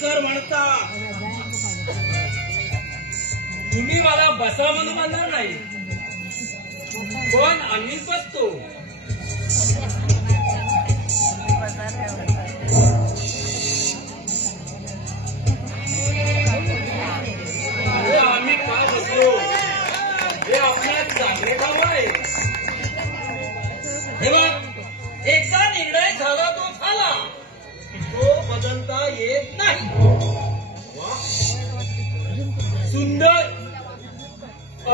कर म्हणता. तुम्ही मला बसा म्हणून म्हणणार नाही, पण आम्ही बसतो. आम्ही का बसलो हे आपल्याला चांगले ठाऊक आहे. हे बघ, एकदा निर्णय झाला तो झाला, तो बदलता येत नाही. सुंदर,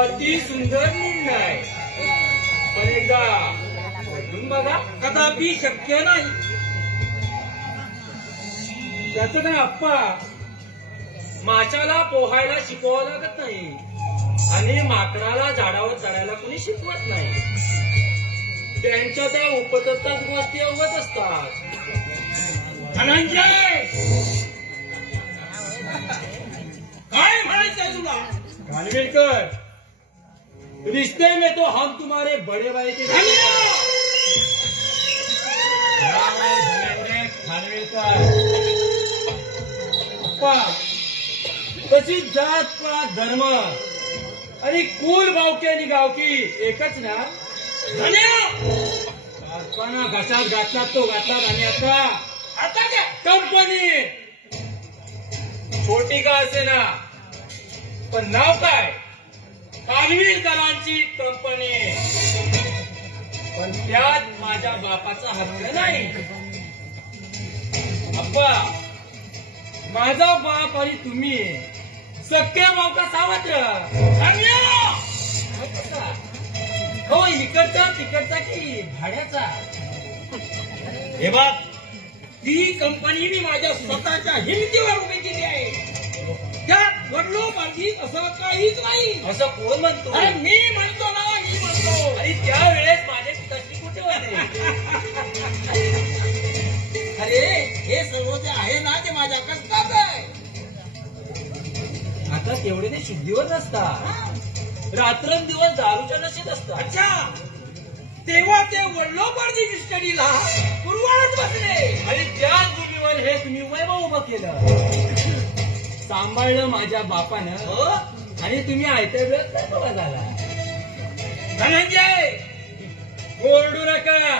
अति सुंदर निर्णय, पण एकदा ऐकून बघा. कदापि शक्य नाही. त्याचं काय अप्पा, माशाला पोहायला शिकवावं लागत नाही आणि माकडाला झाडावर चढायला कोणी शिकवत नाही. त्यांच्या त्या उपतत्तात गोष्टी अवगत असतात. धनंजय, काय म्हणायचंय तुला? खानविलकर, रिश्ते में तो हम तुम्हारे बड़े भाई के खानविलकर. अप्पा, तशी जात पात धर्म आणि कुल गावकी आणि गावकी एकच ना. धन्या घशात घातला तो घातला. आणि आता काय कंपनी छोटी का असे ना, पण नाव काय? खानविलकरांची कंपनी. पण त्यात माझ्या बापाचा हक्क नाही. अप्पा, माझा बाप आणि तुम्ही सख्या भावका सावत्र. हो, इकडचा तिकडचा की भाड्याचा. हे बघ, ती कंपनी मी माझ्या स्वतःच्या हिमतीवर उभी केली आहे. त्यात वडलो पार्टी असं काहीच नाही. असं कोण म्हणतो? अरे मी म्हणतो ना, मी म्हणतो. आणि त्यावेळेस माझे पिताश्री कुठे होते? अरे हे सर्व जे आहे ना, ते माझ्या कष्टात आहे. आता तेवढे ते शुद्धीवर नसतात, रात्रंदिवस दारूच्या नशेत असतात. अच्छा, तेव्हा ते वडलो पार्टी मिस्टरीला पूर्वात बसले आणि त्याच भूमीवर हे तुम्ही वैभव उभं केलं. सांभाळलं माझ्या बापानं आणि तुम्ही आयत्या वेळेत काय बघा झाला. धनंजय, ओरडू नका.